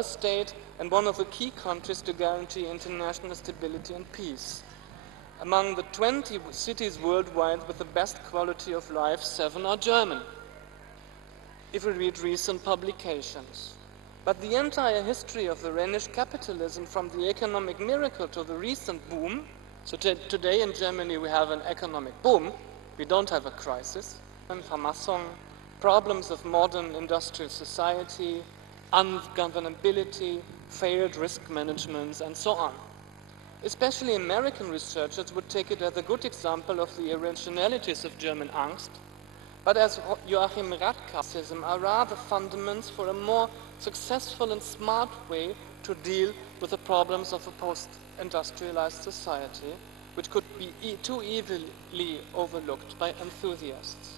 state and one of the key countries to guarantee international stability and peace. Among the 20 cities worldwide with the best quality of life, 7 are German, if we read recent publications. But the entire history of the Rhenish capitalism, from the economic miracle to the recent boom, so today in Germany we have an economic boom, we don't have a crisis, Vermassung, problems of modern industrial society, ungovernability, failed risk management, and so on. Especially American researchers would take it as a good example of the irrationalities of German angst, but as Joachim Radkasism are rather fundaments for a more successful and smart way to deal with the problems of a post-industrialized society, which could be too easily overlooked by enthusiasts.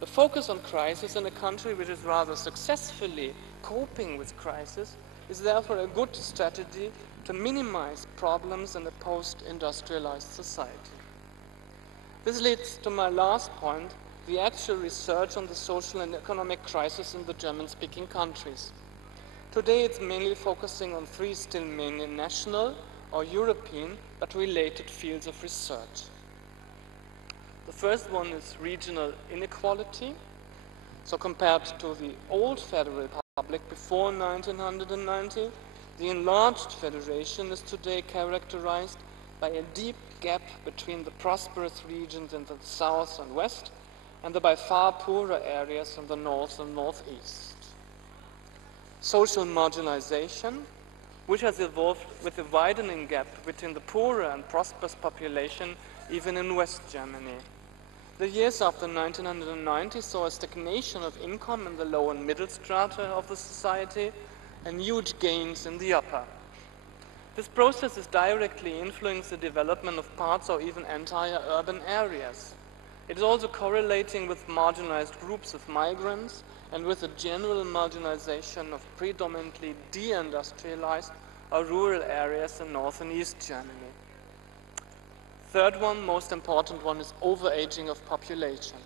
The focus on crisis in a country which is rather successfully coping with crisis is therefore a good strategy to minimize problems in a post-industrialized society. This leads to my last point, the actual research on the social and economic crisis in the German-speaking countries. Today it's mainly focusing on 3 still mainly national or European but related fields of research. The first one is regional inequality. So compared to the old Federal Republic before 1990, the enlarged federation is today characterized by a deep gap between the prosperous regions in the south and west and the by far poorer areas in the north and northeast. Social marginalization, which has evolved with a widening gap between the poorer and prosperous population even in West Germany. The years after 1990 saw a stagnation of income in the low and middle strata of the society and huge gains in the upper. This process has directly influenced the development of parts or even entire urban areas. It is also correlating with marginalized groups of migrants and with a general marginalization of predominantly deindustrialized or rural areas in North and East Germany. Third one, most important one, is overaging of population.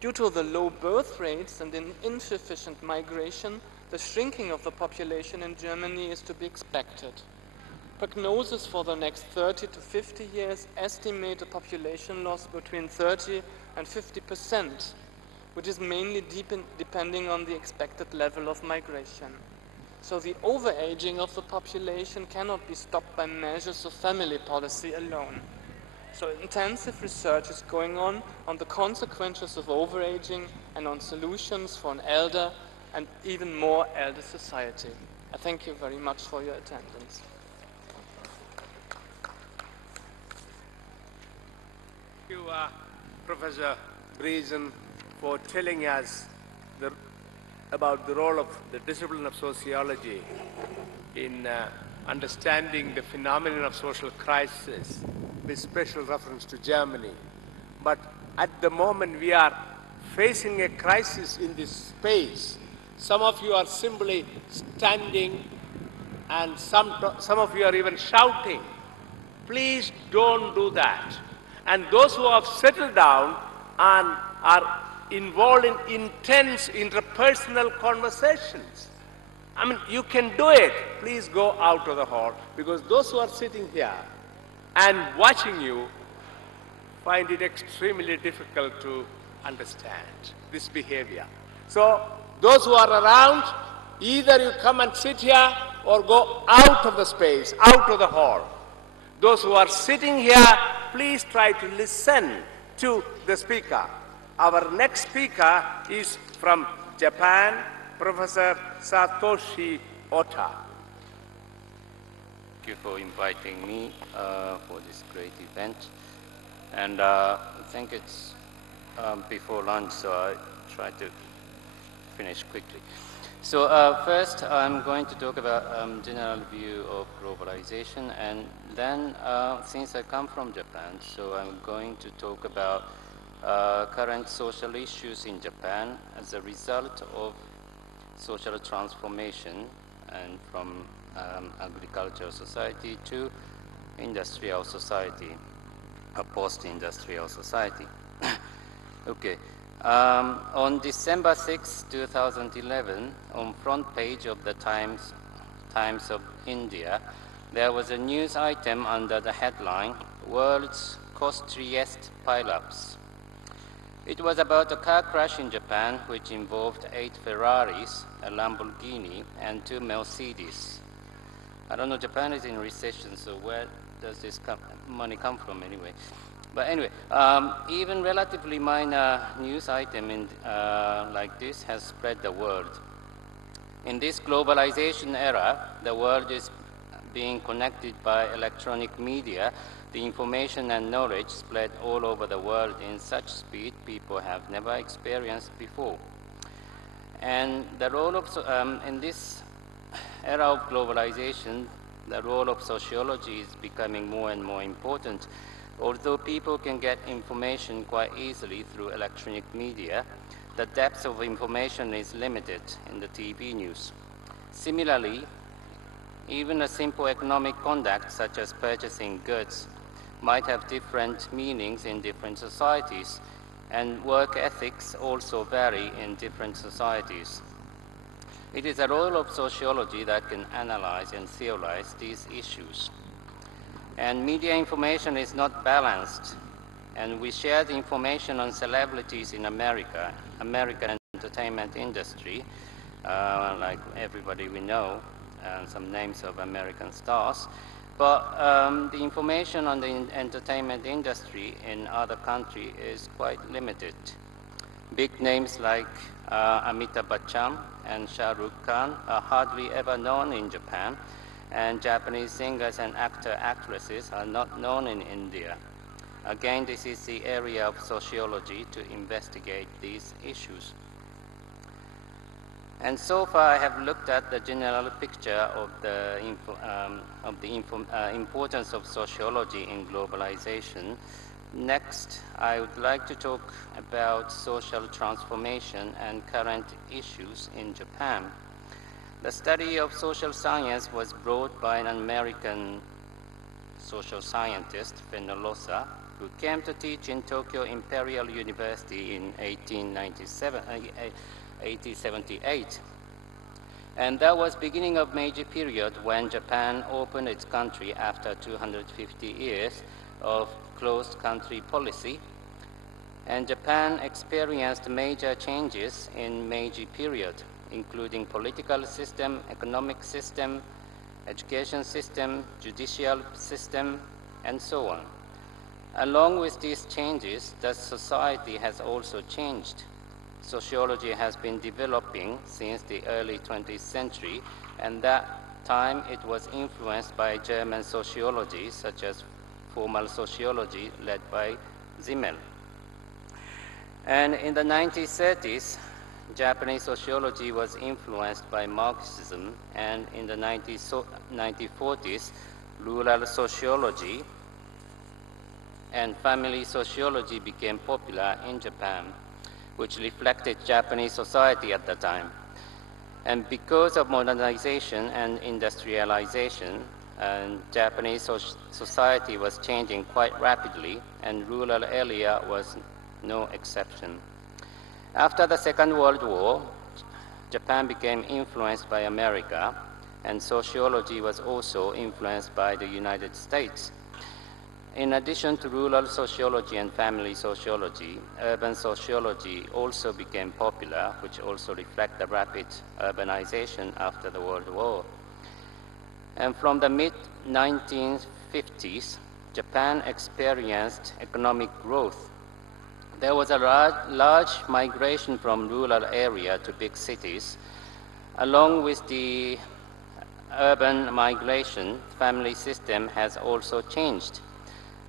Due to the low birth rates and insufficient migration, the shrinking of the population in Germany is to be expected. Prognosis for the next 30 to 50 years estimate a population loss between 30 and 50%, which is mainly depending on the expected level of migration. So the overaging of the population cannot be stopped by measures of family policy alone. So intensive research is going on the consequences of overaging and on solutions for an elder and even more elder society. I thank you very much for your attendance. Thank you, Professor Breisen, for telling us about the role of the discipline of sociology in understanding the phenomenon of social crisis with special reference to Germany. But at the moment we are facing a crisis in this space. Some of you are simply standing and some of you are even shouting. Please don't do that. And those who have settled down and are involved in intense interpersonal conversations, I mean, you can do it. Please go out of the hall, because those who are sitting here and watching you find it extremely difficult to understand this behavior. So those who are around, either you come and sit here or go out of the space, out of the hall. Those who are sitting here, please try to listen to the speaker. Our next speaker is from Japan, Professor Satoshi Ota. Thank you for inviting me for this great event. And I think it's before lunch, so I try to finish quickly. So first, I'm going to talk about general view of globalization, and then since I come from Japan, so I'm going to talk about current social issues in Japan as a result of social transformation and from agricultural society to industrial society, a post-industrial society. Okay, On December 6, 2011, on front page of the Times of India, there was a news item under the headline, World's Costliest Pileups. It was about a car crash in Japan which involved 8 Ferraris, a Lamborghini, and 2 Mercedes. I don't know, Japan is in recession, so where does this money come from anyway? But anyway, even relatively minor news item like this has spread the word. In this globalization era, the world is being connected by electronic media. The information and knowledge spread all over the world in such speed people have never experienced before. And the role of, in this era of globalization, the role of sociology is becoming more and more important. Although people can get information quite easily through electronic media, the depth of information is limited in the TV news. Similarly, even a simple economic conduct such as purchasing goods might have different meanings in different societies, and work ethics also vary in different societies. It is a role of sociology that can analyze and theorize these issues. And media information is not balanced, and we share the information on celebrities in American entertainment industry, like everybody we know, some names of American stars, but the information on the entertainment industry in other countries is quite limited. Big names like Amitabh Bachchan and Shah Rukh Khan are hardly ever known in Japan, and Japanese singers and actresses are not known in India. Again, this is the area of sociology to investigate these issues. And so far, I have looked at the general picture of the importance of sociology in globalization. Next, I would like to talk about social transformation and current issues in Japan. The study of social science was brought by an American social scientist, Fenollosa, who came to teach in Tokyo Imperial University in 1878. And that was beginning of Meiji period when Japan opened its country after 250 years of closed country policy. And Japan experienced major changes in Meiji period, including political system, economic system, education system, judicial system, and so on. Along with these changes, the society has also changed. Sociology has been developing since the early 20th century, and that time it was influenced by German sociology, such as formal sociology led by Simmel. And in the 1930s, Japanese sociology was influenced by Marxism, and in the 1940s, rural sociology and family sociology became popular in Japan, which reflected Japanese society at the time. And because of modernization and industrialization, Japanese society was changing quite rapidly, and rural area was no exception. After the Second World War, Japan became influenced by America, and sociology was also influenced by the United States. In addition to rural sociology and family sociology, urban sociology also became popular, which also reflects the rapid urbanization after the World War. And from the mid-1950s, Japan experienced economic growth. There was a large migration from rural area to big cities. Along with the urban migration, family system has also changed.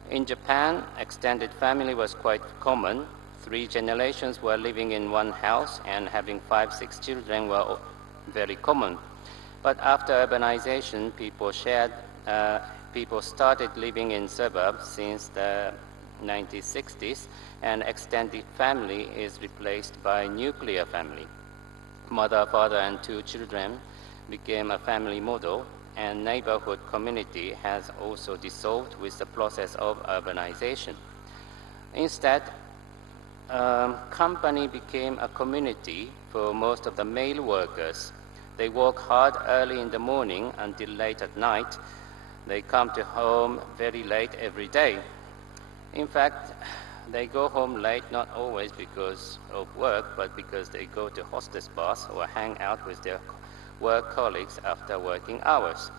In Japan, extended family was quite common. 3 generations were living in one house, and having 5, 6 children were very common. But after urbanization, people started living in suburbs since the 1960s, and extended family is replaced by nuclear family. Mother, father, and 2 children became a family model, and neighborhood community has also dissolved with the process of urbanization. Instead, company became a community for most of the male workers. They work hard early in the morning until late at night. They come to home very late every day. In fact, they go home late not always because of work, but because they go to hostess bars or hang out with their work colleagues after working hours.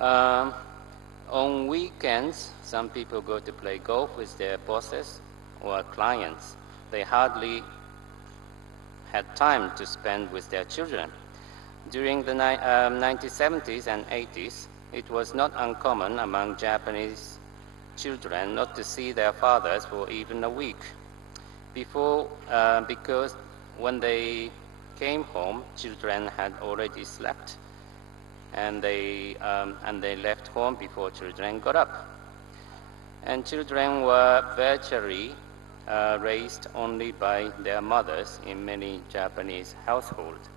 On weekends, some people go to play golf with their bosses or clients. They hardly had time to spend with their children. During the 1970s and 80s, it was not uncommon among Japanese children not to see their fathers for even a week. Because when they came home, children had already slept, and they left home before children got up. And children were virtually raised only by their mothers in many Japanese households.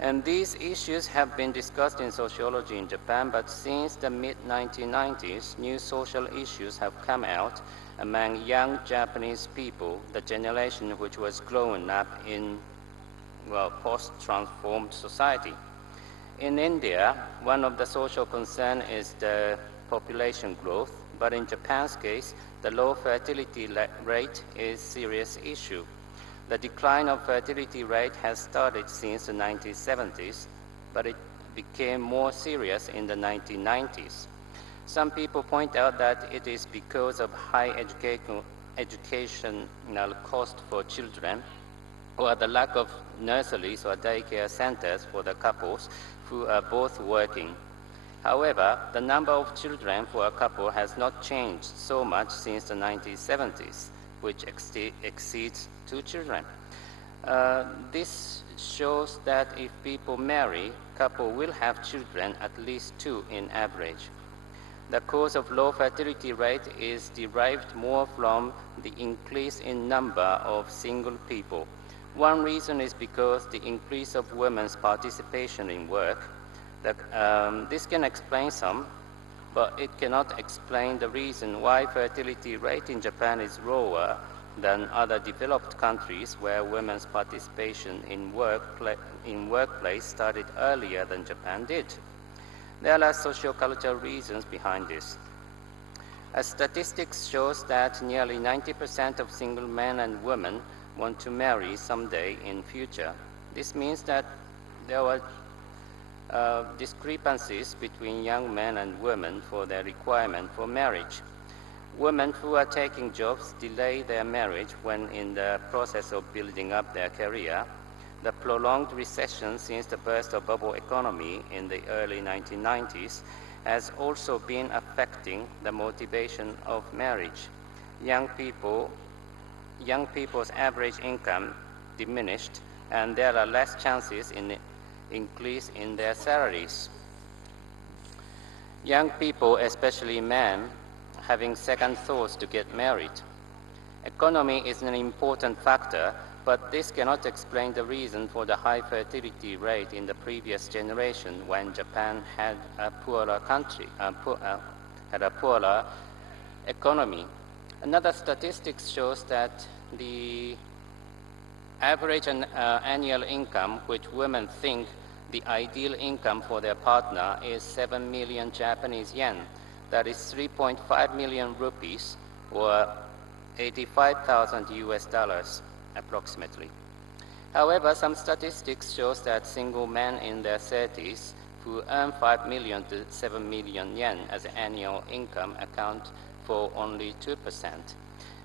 And these issues have been discussed in sociology in Japan, but since the mid-1990s, new social issues have come out among young Japanese people, the generation which was growing up in, post-transformed society. In India, one of the social concerns is the population growth, but in Japan's case, the low fertility rate is a serious issue. The decline of fertility rate has started since the 1970s, but it became more serious in the 1990s. Some people point out that it is because of high educational cost for children, or the lack of nurseries or daycare centers for the couples who are both working. However, the number of children for a couple has not changed so much since the 1970s, which exceeds 2 children. This shows that if people marry, couple will have children, at least 2 in average. The cause of low fertility rate is derived more from the increase in number of single people. One reason is because the increase of women's participation in work. This can explain some, but it cannot explain the reason why fertility rate in Japan is lower than other developed countries where women's participation in workplace started earlier than Japan did. There are sociocultural reasons behind this. A statistics shows that nearly 90% of single men and women want to marry someday in future. This means that there were discrepancies between young men and women for their requirement for marriage. Women who are taking jobs delay their marriage when in the process of building up their career. The prolonged recession since the burst of bubble economy in the early 1990s has also been affecting the motivation of marriage. Young people's average income diminished, and there are less chances in increase in their salaries. Young people, especially men, having second thoughts to get married. Economy is an important factor, but this cannot explain the reason for the high fertility rate in the previous generation when Japan had a poorer economy. Another statistics shows that the average annual income, which women think the ideal income for their partner, is 7 million Japanese yen. That is 3.5 million rupees, or 85,000 US dollars approximately. However, some statistics shows that single men in their 30s who earn 5 million to 7 million yen as annual income account for only 2%.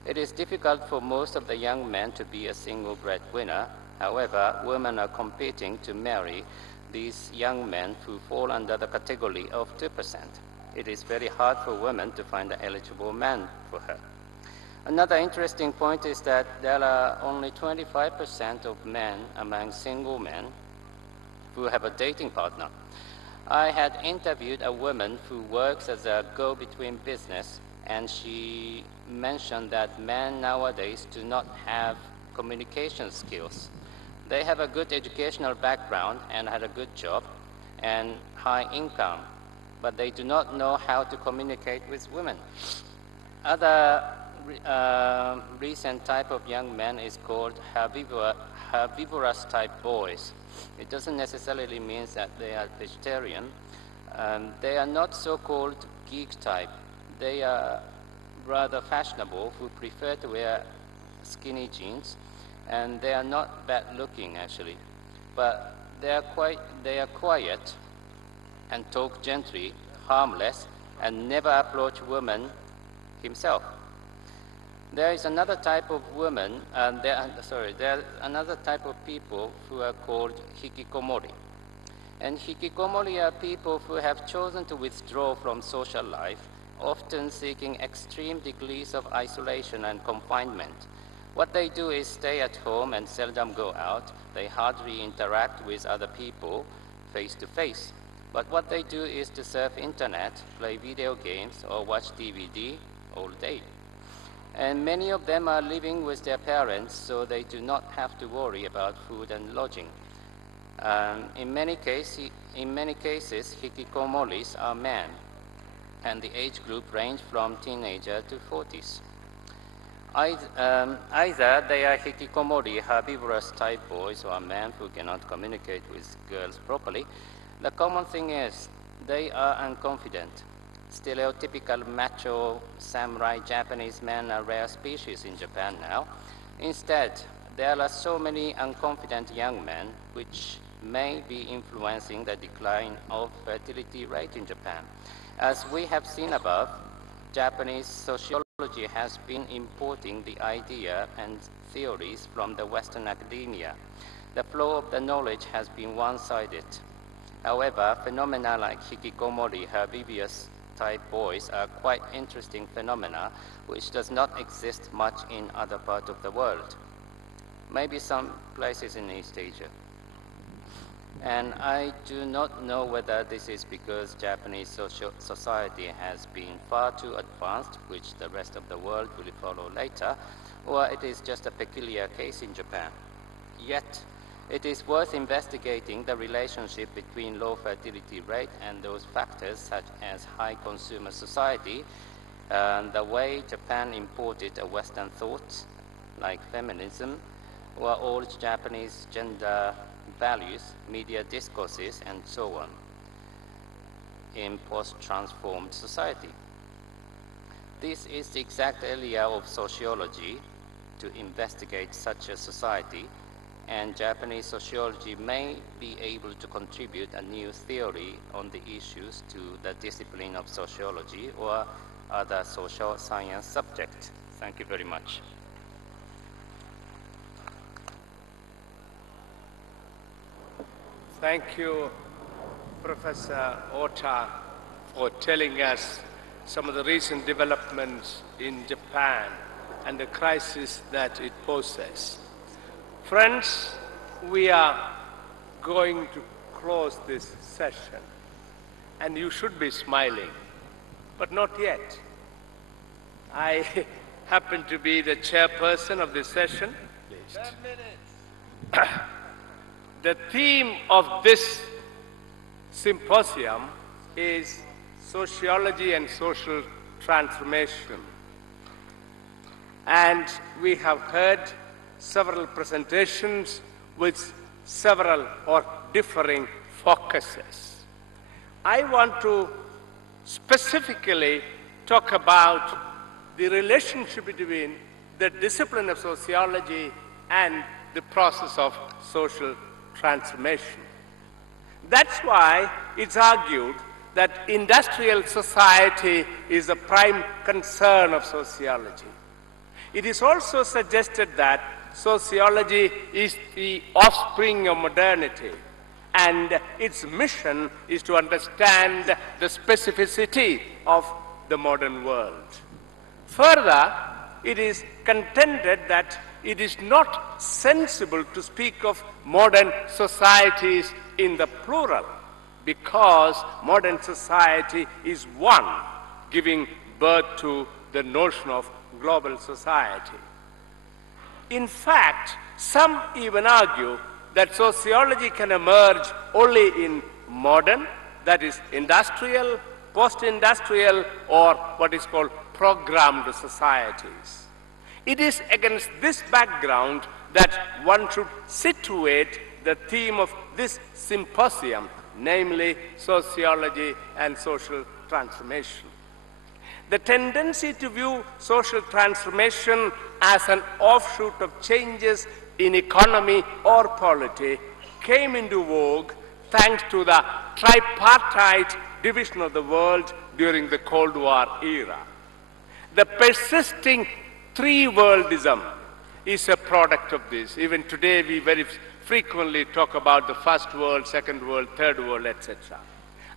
It is difficult for most of the young men to be a single breadwinner. However, women are competing to marry these young men who fall under the category of 2%. It is very hard for women to find an eligible man for her. Another interesting point is that there are only 25% of men among single men who have a dating partner. I had interviewed a woman who works as a go-between business, and she mentioned that men nowadays do not have communication skills. They have a good educational background and had a good job and high income, but they do not know how to communicate with women. Other recent type of young man is called herbivorous type boys. It doesn't necessarily mean that they are vegetarian. They are not so-called geek type. They are rather fashionable who prefer to wear skinny jeans, and they are not bad looking actually, but they are quiet and talk gently, harmless, and never approach women himself. There is another type of women, there are another type of people who are called hikikomori. And hikikomori are people who have chosen to withdraw from social life, often seeking extreme degrees of isolation and confinement. What they do is stay at home and seldom go out. They hardly interact with other people face to face. But what they do is to surf internet, play video games, or watch DVD all day. And many of them are living with their parents, so they do not have to worry about food and lodging. In many cases, hikikomoris are men, and the age group range from teenager to 40s. Either they are hikikomori, herbivorous type boys, or men who cannot communicate with girls properly. The common thing is they are unconfident. Stereotypical macho samurai Japanese men are rare species in Japan now. Instead, there are so many unconfident young men which may be influencing the decline of fertility rate in Japan. As we have seen above, Japanese sociology has been importing the idea and theories from the Western academia. The flow of the knowledge has been one-sided. However, phenomena like hikikomori, herbivorous type boys are quite interesting phenomena which does not exist much in other parts of the world. Maybe some places in East Asia. And I do not know whether this is because Japanese society has been far too advanced, which the rest of the world will follow later, or it is just a peculiar case in Japan. Yet, it is worth investigating the relationship between low fertility rate and those factors such as high consumer society, the way Japan imported a Western thought like feminism, or old Japanese gender values, media discourses, and so on in post-transformed society. This is the exact area of sociology to investigate such a society, and Japanese sociology may be able to contribute a new theory on the issues to the discipline of sociology or other social science subjects. Thank you very much. Thank you, Professor Ota, for telling us some of the recent developments in Japan and the crisis that it poses. Friends, we are going to close this session, and you should be smiling, but not yet. I happen to be the chairperson of this session. 10 minutes. The theme of this symposium is sociology and social transformation. And we have heard several presentations with several or differing focuses. I want to specifically talk about the relationship between the discipline of sociology and the process of social transformation. That's why it's argued that industrial society is the prime concern of sociology. It is also suggested that sociology is the offspring of modernity, and its mission is to understand the specificity of the modern world. Further, it is contended that it is not sensible to speak of modern societies in the plural, because modern society is one, giving birth to the notion of global society. In fact, some even argue that sociology can emerge only in modern, that is industrial, post-industrial, or what is called programmed societies. It is against this background that one should situate the theme of this symposium, namely sociology and social transformation. The tendency to view social transformation as an offshoot of changes in economy or polity came into vogue thanks to the tripartite division of the world during the Cold War era. The persisting three-worldism is a product of this. Even today we very frequently talk about the first world, second world, third world, etc.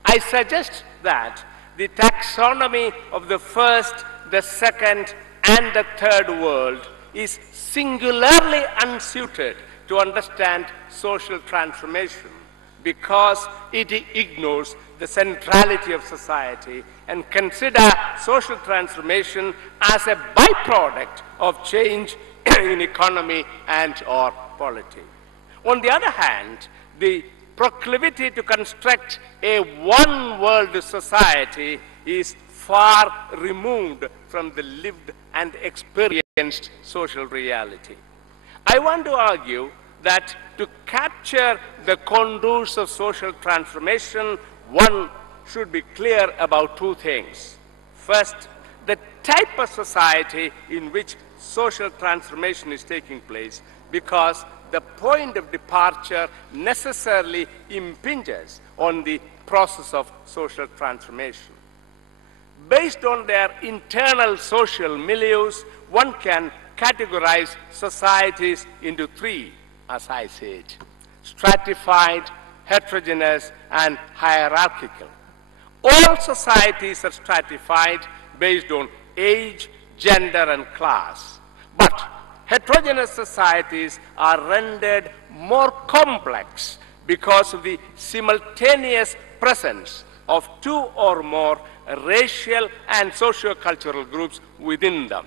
I suggest that the taxonomy of the first, the second, and the third world is singularly unsuited to understand social transformation because it ignores the centrality of society and consider social transformation as a byproduct of change in economy and or polity. On the other hand, the proclivity to construct a one-world society is far removed from the lived and experienced social reality. I want to argue that to capture the contours of social transformation, one should be clear about two things. First, the type of society in which social transformation is taking place, because the point of departure necessarily impinges on the process of social transformation. Based on their internal social milieus, one can categorize societies into three, as I said: stratified, heterogeneous, and hierarchical. All societies are stratified based on age, gender, and class. But heterogeneous societies are rendered more complex because of the simultaneous presence of two or more racial and socio-cultural groups within them.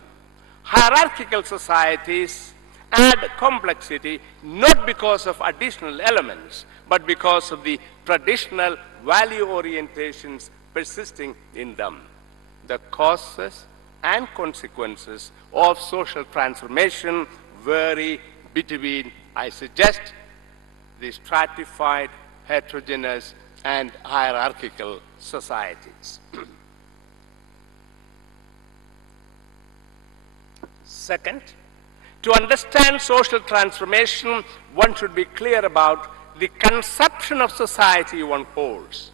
Hierarchical societies add complexity not because of additional elements, but because of the traditional value orientations persisting in them. The causes and consequences of social transformation vary between, I suggest, the stratified, heterogeneous, and hierarchical societies. Second, to understand social transformation, one should be clear about the conception of society one holds.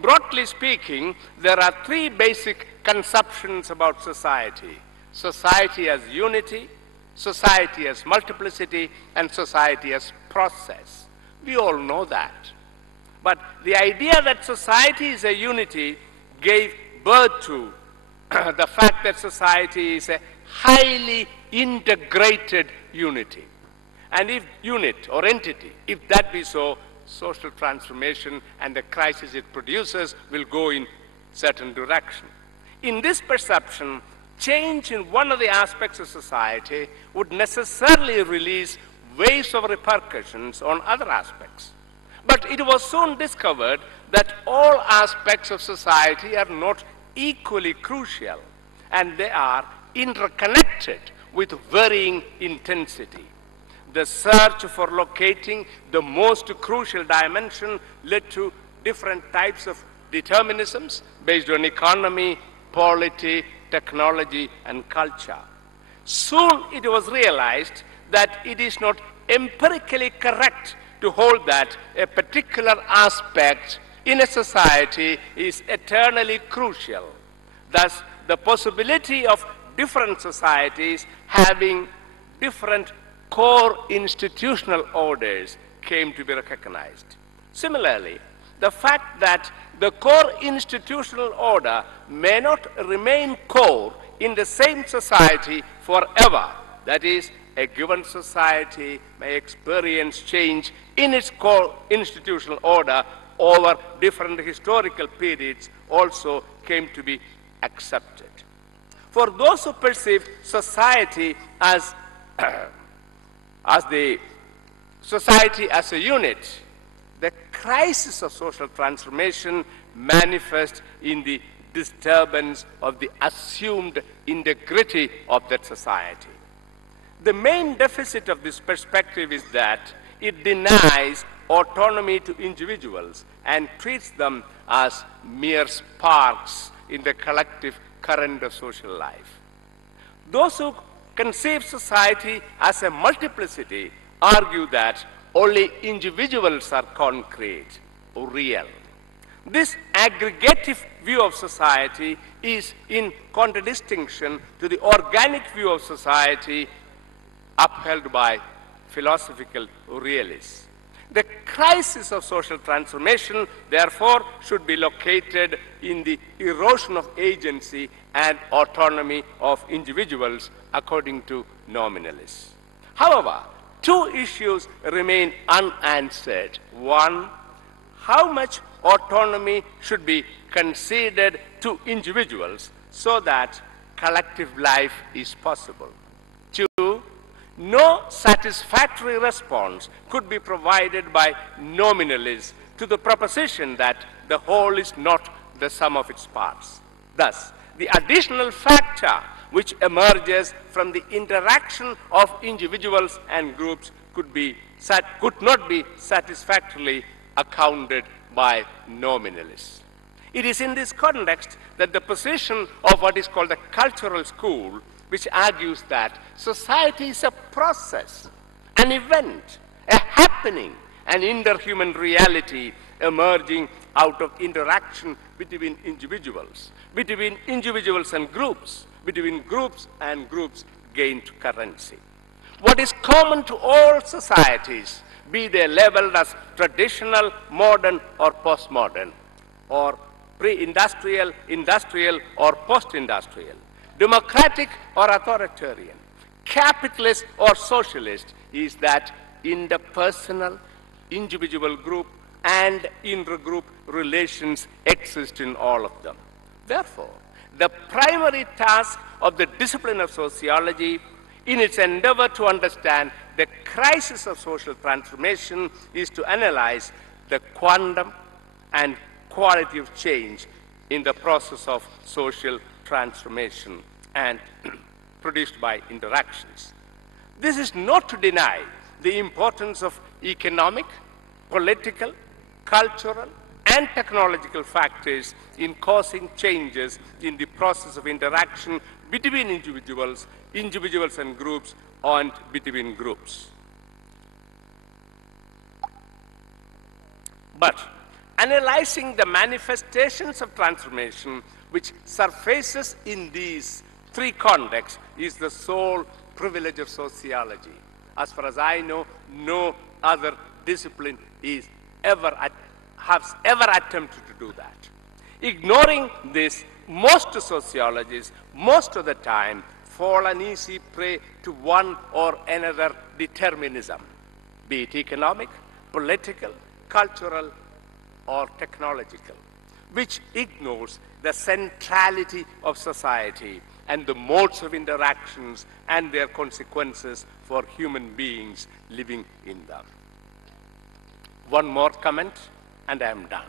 Broadly speaking, there are three basic conceptions about society: society as unity, society as multiplicity, and society as process. We all know that. But the idea that society is a unity gave birth to the fact that society is a highly integrated unity. And if unit or entity, if that be so, social transformation and the crisis it produces will go in certain direction. In this perception, change in one of the aspects of society would necessarily release waves of repercussions on other aspects. But it was soon discovered that all aspects of society are not equally crucial, and they are interconnected with varying intensity. The search for locating the most crucial dimension led to different types of determinisms based on economy, polity, technology, and culture. Soon it was realized that it is not empirically correct to hold that a particular aspect in a society is eternally crucial. Thus, the possibility of different societies having different core institutional orders came to be recognized. Similarly, the fact that the core institutional order may not remain core in the same society forever, that is, a given society may experience change in its core institutional order over different historical periods, also came to be accepted. For those who perceive society as the society as a unit, the crisis of social transformation manifests in the disturbance of the assumed integrity of that society. The main deficit of this perspective is that it denies autonomy to individuals and treats them as mere sparks in the collective current of social life. Those who conceive society as a multiplicity argue that only individuals are concrete or real. This aggregative view of society is in contradistinction to the organic view of society upheld by philosophical realists. The crisis of social transformation, therefore, should be located in the erosion of agency and autonomy of individuals, according to nominalists. However, two issues remain unanswered. One, how much autonomy should be conceded to individuals so that collective life is possible? Two, no satisfactory response could be provided by nominalists to the proposition that the whole is not the sum of its parts. Thus, the additional factor which emerges from the interaction of individuals and groups could not be satisfactorily accounted by nominalists. It is in this context that the position of what is called the cultural school, which argues that society is a process, an event, a happening, an interhuman reality emerging out of interaction between individuals and groups, between groups and groups gained currency. What is common to all societies, be they labeled as traditional, modern, or postmodern, or pre-industrial, industrial, or post-industrial, democratic or authoritarian, capitalist or socialist, is that interpersonal, individual group, and intergroup relations exist in all of them. Therefore, the primary task of the discipline of sociology in its endeavor to understand the crisis of social transformation is to analyze the quantum and quality of change in the process of social transformation and produced by interactions. This is not to deny the importance of economic, political, cultural, and technological factors in causing changes in the process of interaction between individuals and groups, and between groups. But analyzing the manifestations of transformation which surfaces in these three contexts is the sole privilege of sociology. As far as I know, no other discipline has ever attempted to do that. Ignoring this, most sociologists, most of the time, fall an easy prey to one or another determinism, be it economic, political, cultural, or technological, which ignores the centrality of society and the modes of interactions and their consequences for human beings living in them. One more comment, and I am done.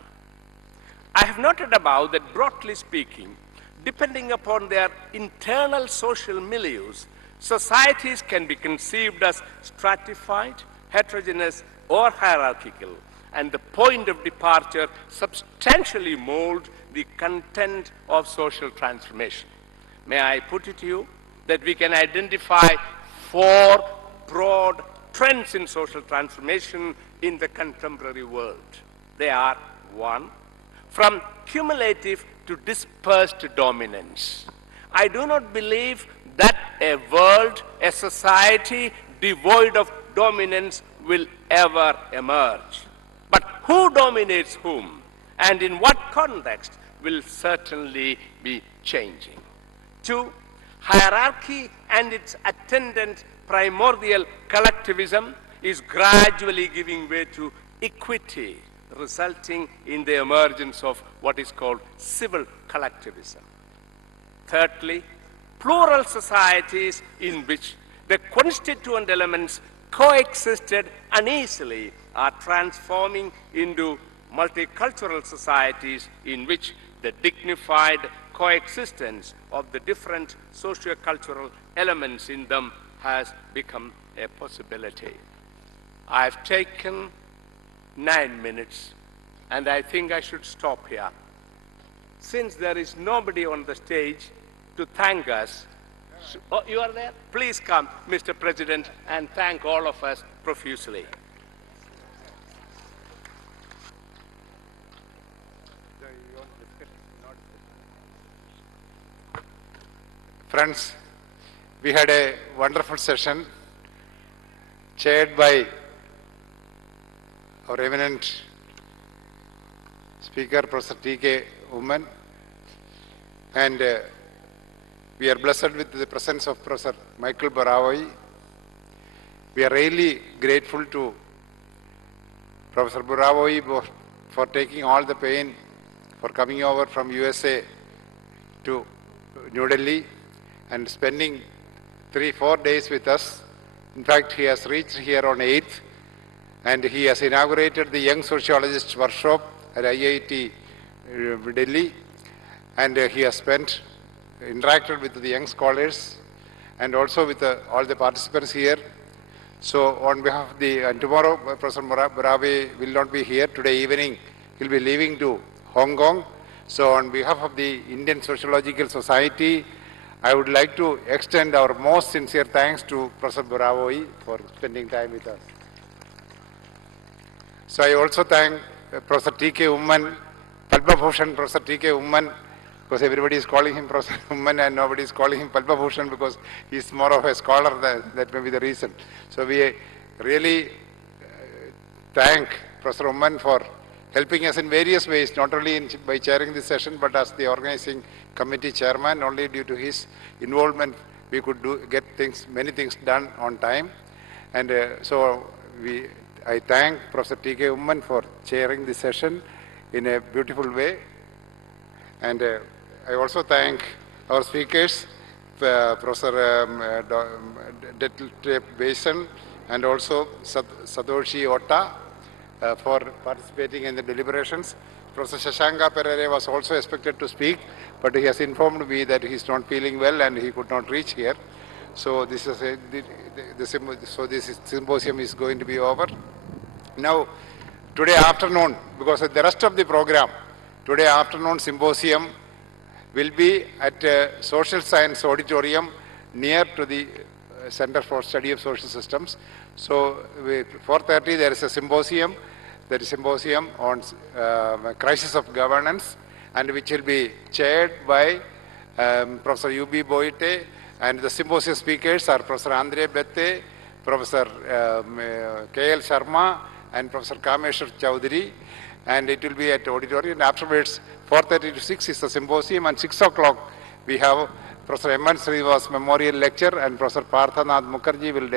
I have noted above that, broadly speaking, depending upon their internal social milieus, societies can be conceived as stratified, heterogeneous, or hierarchical, and the point of departure substantially mold the content of social transformation. May I put it to you that we can identify four broad trends in social transformation in the contemporary world. They are: one, from cumulative to dispersed dominance. I do not believe that a world, a society devoid of dominance will ever emerge. But who dominates whom, and in what context, will certainly be changing. Two, hierarchy and its attendant primordial collectivism is gradually giving way to equity, resulting in the emergence of what is called civil collectivism. Thirdly, plural societies in which the constituent elements coexisted uneasily are transforming into multicultural societies in which the dignified coexistence of the different socio-cultural elements in them has become a possibility. I've taken 9 minutes, and I think I should stop here. Since there is nobody on the stage to thank us, oh, you are there? Please come, Mr. President, and thank all of us profusely. Friends, we had a wonderful session chaired by our eminent speaker, Professor T.K. Oommen, and we are blessed with the presence of Professor Michael Burawoy. We are really grateful to Professor Burawoy for taking all the pain, for coming over from USA to New Delhi and spending 3-4 days with us. In fact, he has reached here on 8th, and he has inaugurated the Young Sociologists Workshop at IIT Delhi, and he has interacted with the young scholars and also with all the participants here. So on behalf of and tomorrow Professor Burawoy will not be here. Today evening he will be leaving to Hong Kong. So on behalf of the Indian Sociological Society, I would like to extend our most sincere thanks to Professor Burawoy for spending time with us. So I also thank Professor T.K. Oommen, Padma Bhushan Professor T.K. Oommen, because everybody is calling him Professor Oommen and nobody is calling him Padma Bhushan because he is more of a scholar. That may be the reason. So we really thank Professor Oommen for helping us in various ways, not only by chairing this session, but as the organizing committee chairman. Only due to his involvement, we could get many things done on time. And so I thank Professor T.K. Oommen for chairing this session in a beautiful way. And I also thank our speakers, Professor Detlef Breisen and also Satoshi Ota, for participating in the deliberations. Professor Sasanka Perera was also expected to speak, but he has informed me that he is not feeling well and he could not reach here. So this symposium is going to be over. Now, today afternoon, because of the rest of the program, today afternoon symposium will be at Social Science Auditorium near to the Center for Study of Social Systems. So 4:30 there is a symposium. There is a symposium on crisis of governance, and which will be chaired by Professor U.B. Boite, and the symposium speakers are Professor Andre Bette, Professor K.L. Sharma, and Professor Kameshwar Chowdhury, and it will be at auditorium. And afterwards, 4:30 to 6 is the symposium, and 6 o'clock we have Professor M.N. Srinivas Memorial Lecture, and Professor Parthanath Mukherjee will